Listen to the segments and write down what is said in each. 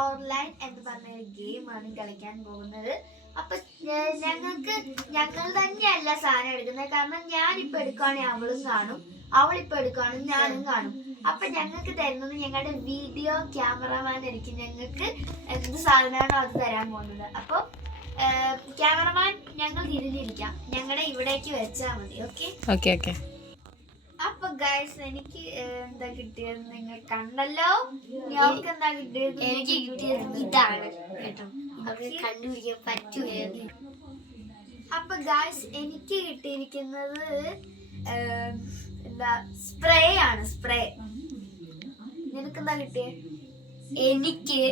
Online എന്ന് പറഞ്ഞ ഒരു ഗെയിമാണ് കളിക്കാൻ പോകുന്നത്. അപ്പൊ ഞങ്ങൾ തന്നെയല്ല സാധനം എടുക്കുന്നത്. കാരണം ഞാനിപ്പോ എടുക്കുകയാണെങ്കിൽ അവളും കാണും, അവളിപ്പോ എടുക്കുകയാണെങ്കിൽ ഞാനും കാണും. അപ്പൊ ഞങ്ങൾക്ക് തരുന്നത് ഞങ്ങളുടെ വീഡിയോ ക്യാമറമാൻ ആയിരിക്കും. ഞങ്ങൾക്ക് എന്ത് സാധനമാണോ അത് തരാൻ പോകുന്നത്. അപ്പൊ ക്യാമറമാൻ ഞങ്ങൾ തിരിഞ്ഞിരിക്കാം, ഞങ്ങളുടെ ഇവിടേക്ക് വെച്ചാൽ മതി. ഓക്കെ. അപ്പൊ ഗൈസ്, എനിക്ക് എന്താ കിട്ടിയത് നിങ്ങൾ കണ്ടല്ലോ. ഞങ്ങൾക്ക് എന്താ കിട്ടിയത്? എനിക്ക് കിട്ടിയത് ഇതാണ് കേട്ടോ, അത് കണ്ടുപിടിക്കാൻ പറ്റുമായിരുന്നു. അപ്പൊ ഗൈസ്, എനിക്ക് കിട്ടിയിരിക്കുന്നത് എന്താ സ്പ്രേ ആണ്. സ്പ്രേ. നിനക്കെന്താ കിട്ടിയേ? എനിക്ക്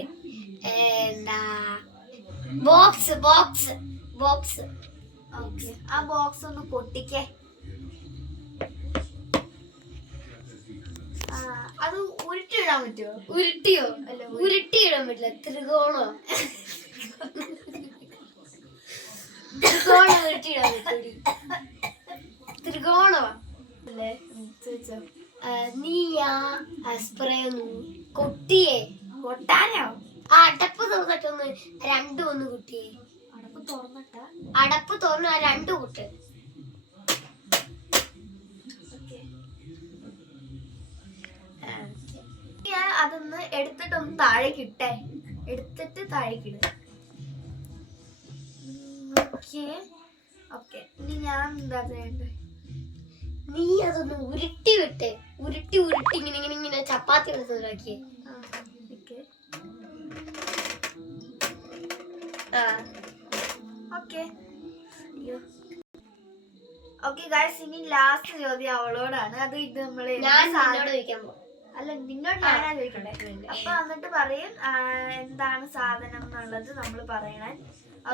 എന്താ ബോക്സ്. ഓക്കെ, ആ ബോക്സ് ഒന്ന് പൊട്ടിക്കേ. അത് ഉരുട്ടിയിടാൻ പറ്റുമോ? ഉരുട്ടിയോ? അല്ല, ഉരുട്ടിയിടാൻ പറ്റില്ല. ത്രികോണോ ഉരുട്ടിയിടാൻ പറ്റൂടി. ത്രികോണോ അല്ലേ? ചോദിച്ചോ. നീ ആ സ്പ്രേ ഒന്ന് കൊട്ടിയേ. കൊട്ടാനോ? ആ അടപ്പ് തുറന്നിട്ടൊന്ന് രണ്ടും ഒന്ന് കുട്ടിയേ. അടപ്പ് തുറന്ന് ആ രണ്ടു കൂട്ട്. അതൊന്ന് എടുത്തിട്ടൊന്ന് താഴേക്ക് ഇട്ടേ. എടുത്തിട്ട് താഴേക്ക് ഇട. ഓക്കെ. ഇനി ഞാൻ എന്താ ചെയ്യണ്ടേ? നീ അതൊന്ന് ഉരുട്ടി വിട്ടേ. ഉരുട്ടി ഇങ്ങനെ ചപ്പാത്തി എടുത്താക്കിയേ. ഓക്കെ ഗൈസ്, ഇനി ലാസ്റ്റ് ചോദ്യം അവളോടാണ്. അത് ഇത് നമ്മള് അല്ല, നിന്നോട് ഞാനാ ചോദിക്കണ്ടേ. അപ്പൊ എന്നിട്ട് പറയും എന്താണ് സാധനം എന്നുള്ളത് നമ്മൾ പറയണേ.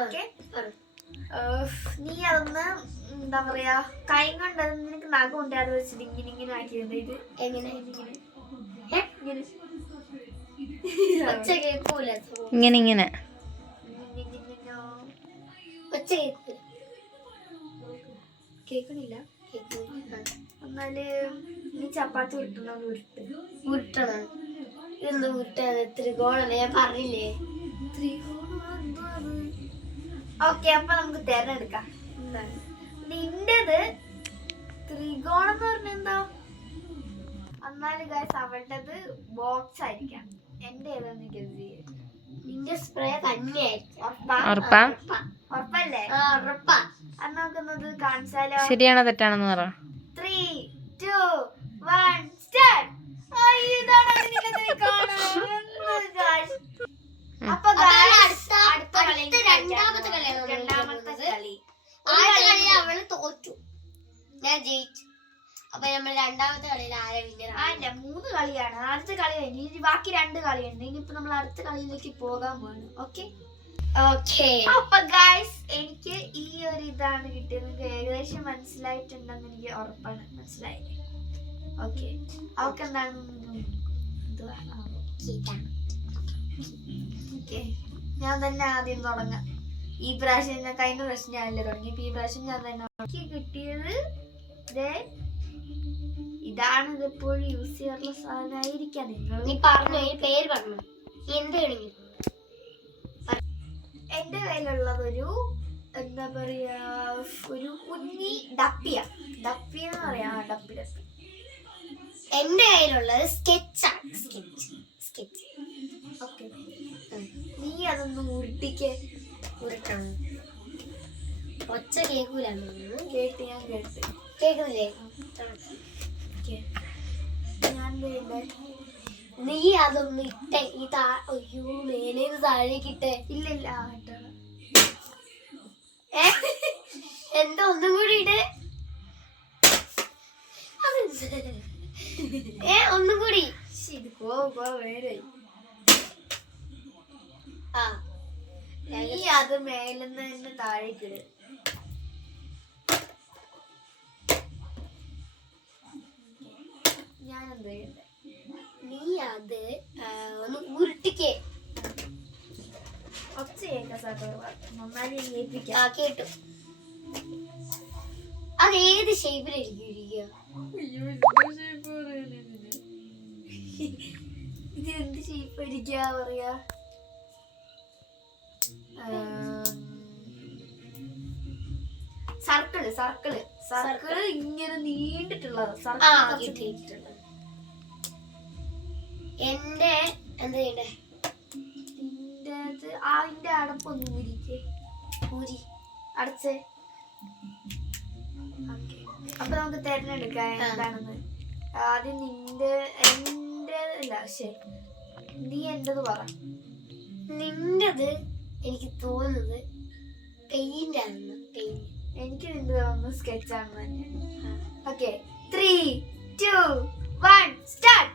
ഓക്കെ. നീ അതൊന്ന് എന്താ പറയാ, കൈ കൊണ്ട് നിനക്ക് നഖം ഉണ്ട്, അത് വെച്ചിട്ട് ഇങ്ങനെ ആക്കിയത്. ഇത് എങ്ങനെ ഇങ്ങനെ കേക്കണില്ല. എന്നാല് നീ ചപ്പാത്തി ഉരുട്ടണം. ഇതെന്താ ഉരുട്ടാണ്? ത്രികോണല്ലേ? ഞാൻ പറഞ്ഞില്ലേ ത്രികോണം. ഓക്കെ, അപ്പൊ നമുക്ക് തിരഞ്ഞെടുക്കാം. നിന്റേത് ത്രികോണം എന്ന് പറഞ്ഞ എന്താ? എന്നാലും ഗൈസ്, അവളുടേത് ബോക്സ് ആയിരിക്കാം. എന്റെ ഏതാന്ന് ഗസ് ചെയ്യ്. നിന്റെ സ്പ്രേ തന്നെയായിരിക്കും. ഉറപ്പല്ലേ? ഉറപ്പാ. അത് നോക്കുന്നത് കാണിച്ചാലോ? ശരിയാണോ തെറ്റാണെന്ന് പറ. 3, 2, 1 സ്റ്റാർട്ട്. അപ്പൊ രണ്ടാമത്തെ കളി അവള് തോറ്റു, ഞാൻ ജയിച്ചു. അപ്പൊ നമ്മൾ രണ്ടാമത്തെ കളിയിൽ ആരെ വിന്നർ? അല്ല, 3 കളിയാണ്. ആദ്യത്തെ കളി കഴിഞ്ഞു, ഇനി ബാക്കി 2 കളിയുണ്ട്. ഇനിയിപ്പോ നമ്മൾ അടുത്ത കളിയിലേക്ക് പോകാൻ പോവാണ്. ഓക്കെ. അപ്പൊ ഗൈസ്, എനിക്ക് ഈ ഒരു ഇതാണ് കിട്ടിയത്. നിങ്ങൾക്ക് ഏകദേശം മനസ്സിലായിട്ടുണ്ടെന്ന് എനിക്ക് ഉറപ്പാണ്. മനസ്സിലായില്ലേ? ഓക്കെ. അവർക്ക് എന്താണ്? ഞാൻ തന്നെ ആദ്യം തുടങ്ങാം. ഈ പ്രാവശ്യം ഞാൻ, കഴിഞ്ഞ പ്രാവശ്യം ഞാനല്ലേ തുടങ്ങി. ഈ പ്രാവശ്യം ഞാൻ തന്നെ. എനിക്ക് കിട്ടിയത് ഇതാണ്. ഇതെപ്പോഴും യൂസ് ചെയ്യാറുള്ള സാധനമായിരിക്കാം. നിങ്ങൾ പേര് പറഞ്ഞു. എന്റെ കയ്യിലുള്ളതൊരു എന്താ പറയാ, ഒരു കുഞ്ഞി ഡപ്പിയ എന്ന് പറയാ. ഡപ്പി. എന്റെ കയ്യിലുള്ളത് സ്കെച്ചാണ്. സ്കെച്ച്. ഓക്കെ. നീ അതൊന്ന് ഉരുട്ടണം. ഒച്ച കേൾക്കൂല. കേട്ട്. ഞാൻ കേൾക്കുന്നില്ലേ? ഞാൻ നീ അതൊന്ന് ഇട്ടേ. അയ്യോ, മേലേന്ന് താഴേക്ക് ഇട്ടേ. ഇല്ല. എന്താ ഒന്നും കൂടി ഇടേ. ഒന്നും കൂടി. നീ അത് മേലെന്ന് തന്നെ താഴേക്ക് ഇട്. ഞാൻ എന്താ ചെയ്യണ്ടേ? നീ അത് ഒന്ന് ഉരുട്ടിക്കേ. ഒച്ച കേട്ടു. അത് ഏത് ഷേപ്പിലായിരിക്കും ഇരിക്കുക? ഇത് എന്ത് ഷേപ്പ് ഇരിക്കുക പറയാ? സർക്കിള് സർക്കിള് സർക്കിള് ഇങ്ങനെ നീണ്ടിട്ടുള്ളത് എന്റെ എന്താ ചെയ്യണ്ടേ? അതിന്റെ അടപ്പൊന്ന് ഊരിക്കേ. ഊരി അടച്ചേ. അപ്പൊ നമുക്ക് തെരഞ്ഞെടുക്കാം എന്താണെന്ന്. ആദ്യം എന്റെ അല്ല ശരി, നീ എന്റത് പറ. നിന്റത് എനിക്ക് തോന്നുന്നത് പെയിന്റ് ആണെന്ന്. പെയിന്റ്. എനിക്ക് നിന്റെ തോന്നുന്നു സ്കെച്ച് ആണെന്ന് തന്നെ. Okay 3, 2, 1 start.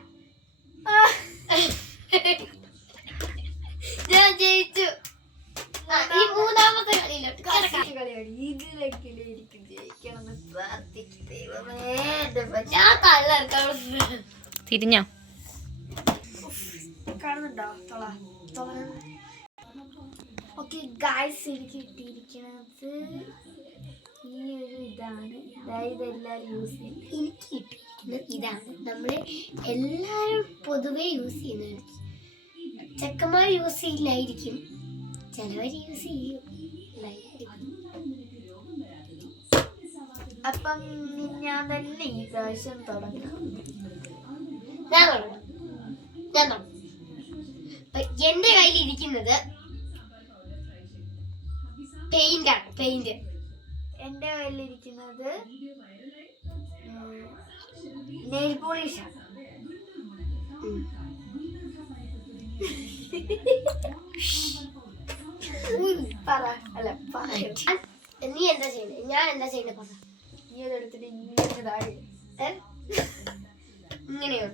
ഞാൻ ജയിച്ചു. ഈ മൂന്നാമത്തെ കളിയിലോട്ട് കളിയാണ്. ഇതിലെങ്കിലും എനിക്ക് ജയിക്കണമെന്ന് പ്രാർത്ഥിക്കുന്നേ. ഞാൻ കള്ളർക്കാണ്. തിരിഞ്ഞോ? കാണുന്നുണ്ടോ? ഓക്കെ ഗായ്സ്, എനിക്ക് കിട്ടിയിരിക്കുന്നത് ഈ ഒരു ഇതാണ്. അതായത് എല്ലാവരും യൂസ് ചെയ്യും. എനിക്ക് കിട്ടിയിരിക്കുന്നത് ഇതാണ്. നമ്മള് എല്ലാരും പൊതുവെ യൂസ് ചെയ്യുന്നത്. ചെക്കന്മാർ യൂസ് ചെയ്യില്ലായിരിക്കും, ചിലവർ യൂസ് ചെയ്യും. അപ്പം ഞാൻ തന്നെ ഈ പ്രാവശ്യം തുടങ്ങാം. ഞാൻ തുടങ്ങാം. എന്റെ കയ്യിൽ ഇരിക്കുന്നത് പെയിന്റ് ആണ്. പെയിന്റ്. എന്റെ കയ്യിലിരിക്കുന്നത് നെയിൽ പോളിഷ് ആണ്. പറ. അല്ല നീ എന്താ ചെയ്യുന്നത്? ഞാൻ എന്താ ചെയ്യുന്നത്? പറ. നീ അതെടുത്തിട്ട് ഇങ്ങനെ താഴെ ഇങ്ങനെയോ?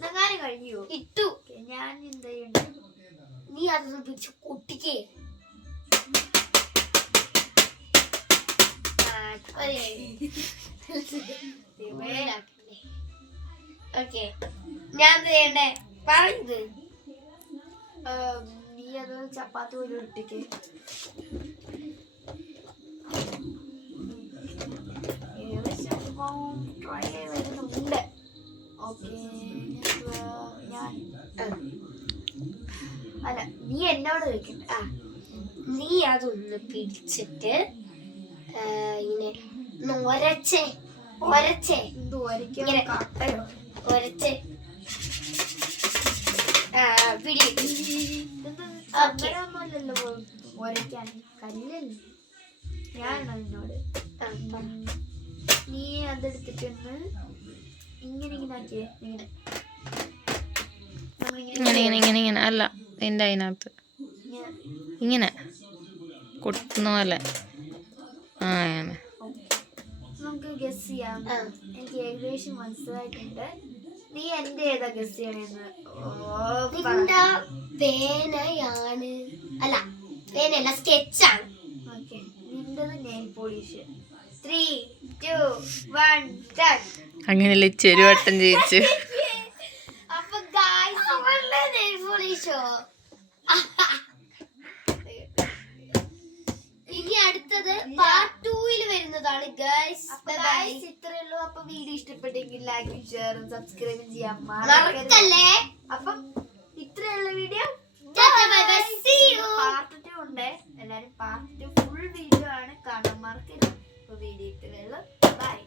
നന്നായി കഴിയോ? ഇട്ടു. ഞാൻ എന്താ ചെയ്യണ്ടേ? നീ അതൊന്ന് പിടിച്ച് കുട്ടിക്കേ. ഓക്കെ, ഞാൻ എന്താ ചെയ്യണ്ടേ? പറയുന്നത് നീ അത് ചപ്പാത്തി പോലെ ഇട്ടിക്ക്. ട്രൈ ചെയ്ത് വരുന്നുണ്ട്. ഓക്കെ, ഞാൻ അല്ല, നീ എന്നോട് ചോദിക്കണ്ട. നീ അതൊന്ന് പിടിച്ചിട്ട് ഇങ്ങനെ ഒരച്ചേ. എന്ത് ഒരയ്ക്കാൻ കട്ടയോ? ഒരച്ചേ. പിടി. അങ്ങനെയൊന്നുമല്ലല്ലോ ഒരയ്ക്കാൻ. കല്ലല്ലേ. ഞാനാണോ നിന്നോട്? നീ അതെടുത്തിട്ടൊന്ന് ഇങ്ങനെ ആക്കിയേ. ഇങ്ങനെ അല്ല, എൻ്റെ അതിനകത്ത് ഇങ്ങനെ കൊട്ടുന്ന പോലെ. അങ്ങനെ നമുക്ക് ഗസ് ചെയ്യാം. എനിക്ക് ഏകദേശം മനസ്സിലായിട്ടുണ്ട്. നീ എന്റെ ഏതാ ഗസ് ചെയ്യണെന്ന്? പേനയാണ്. അല്ല, പേനയല്ല, സ്കെച്ചാണ്. ഓക്കെ, നിന്റത് നെയിൽ പോളിഷ്. 3, 2, 1 സ്റ്റാർട്ട്. അങ്ങനെയല്ലേ ചെരുവട്ടം ജയിച്ചു. അപ്പൊ ഗായ്സ്, അവളുടെ നെയിൽ പോളിഷോ. ഇനി അടുത്തത് പാർട്ട് 2 വരുന്നതാണ് ഗായ്സ്. ഇത്രയേ ഉള്ളൂ. അപ്പൊ വീഡിയോ ഇഷ്ടപ്പെട്ടെങ്കിൽ ലൈക്കും ഷെയറും സബ്സ്ക്രൈബും ചെയ്യാൻ മറക്കല്ലേ. അപ്പം ഇത്രയുള്ള വീഡിയോ. പാർട്ട് 2 ഉണ്ട്. എല്ലാരും പാർട്ട് 2 ഫുൾ വീഡിയോ ആണ് കാണാൻ മറക്കരുത്. അപ്പൊ വീഡിയോ ഇത്രയേ ഉള്ളൂ. ബൈ.